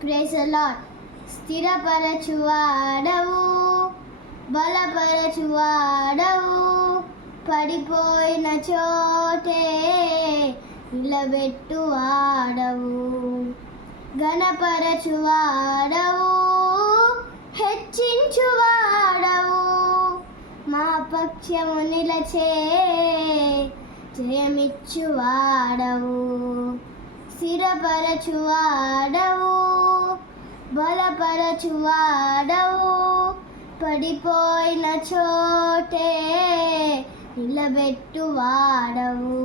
Praise the lord. స్థిరపరచువాడవు, బలపరచువాడవు, పడిపోయిన చోటే నిలబెట్టువాడవు, ఘనపరచువాడవు, హెచ్చించువాడవు, మా పక్షము నిలచే జయమిచ్చువాడవు, స్థిరపరచువాడవు, బలపరచువాడవు, పడిపోయిన చోటే నిలబెట్టువాడవు,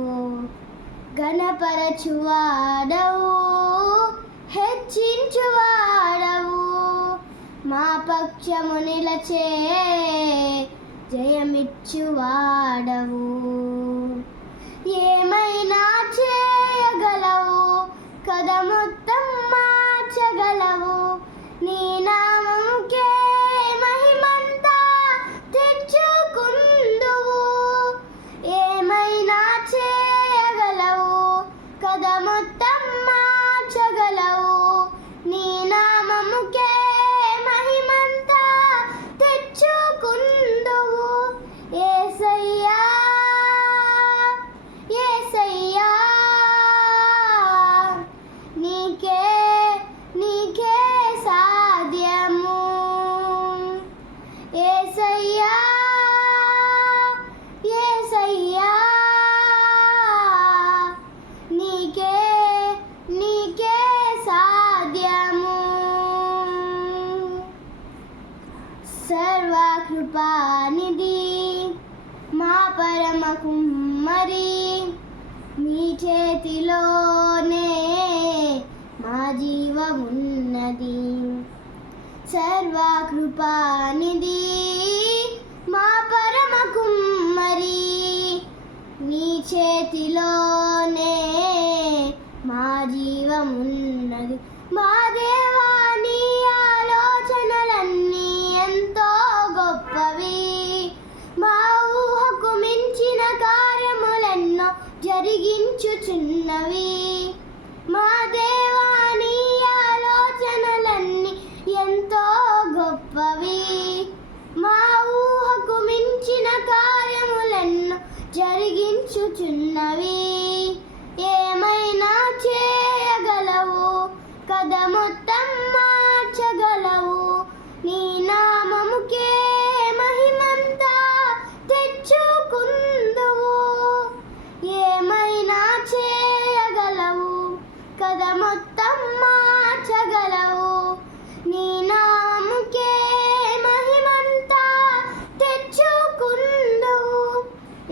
ఘనపరచువాడవు, హెచ్చించువాడవు, మా పక్షము నిలచే జయమిచ్చువాడవు. ఏమైనా చేయగలవు, కథ మొత్తం మార్చగలవు, నీ నామముకే మహిమంతా తెచ్చుకుందువు. ఏమైనా చేయగలవు, కథ మొత్తం మార్చగలవు, నీ నామముకే మహిమంతా తెచ్చుకుందువు. యేసయ్యా యేసయ్యా, నీకే నీకే సాధ్యము. యేసయ్యా యేసయ్యా, నీకే నీకే సాధ్యము. సర్వకృపానిధి మా పరమ కుమ్మరి, మీ చేతిలోనే మా జీవమున్నది. సర్వకృపానిధి మా పరమ కుమ్మరి, నీ చేతిలోనే మా జీవమున్నది. మా దేవా, నీ ఆలోచనలన్నీ ఎంతో గొప్పవి, మా ఊహకు మించిన కార్యములెన్నో జరిగించుచున్నవి. మా దేవా, నీ ఆలోచనలన్నీ ఎంతో గొప్పవి, మా ఊహకు మించిన కార్యములెన్నో జరిగించుచున్నవి. ఏమైనా చేయగలవు, కథ మొత్తం మార్చగలవు, నీ నామముకే మహిమంతా తెచ్చుకుందువు. ఏమైనా చేయగలవు, కథ మొత్తం మార్చగలవు, నీ నామముకే మహిమంతా తెచ్చుకుందువు.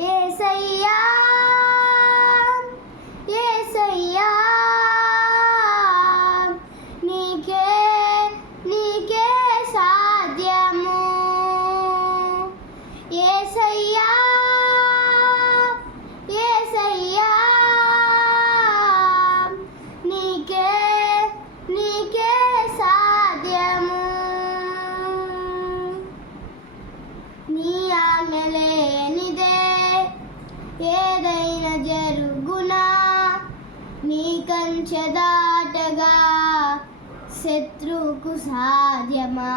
యేసయ్యా యేసయ్యా, నీకే నీకే సాధ్యము. యేసయ్యా యేసయ్యా, నీకే నీకే సాధ్యము. నీ ఆజ్ఞ లేనిదే ఏదైనా జరుగునా, నీ కంచె దాటగా శత్రువుకు సాధ్యమా.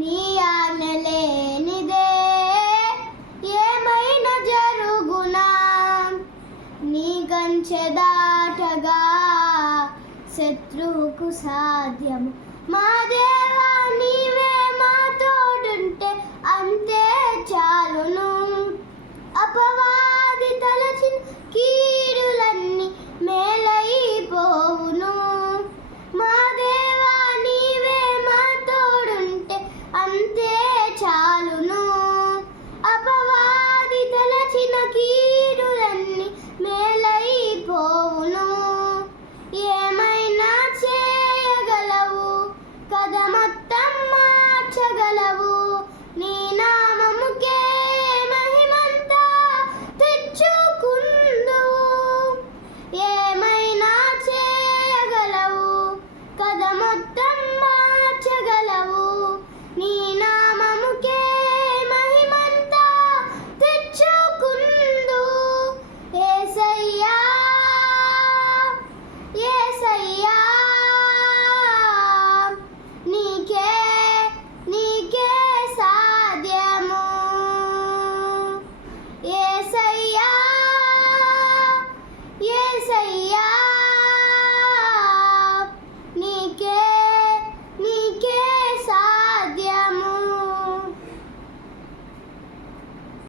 నీ ఆజ్ఞ లేనిదే ఏమైనా జరుగునా, నీ కంచె దాటగా శత్రువుకు సాధ్యము. మా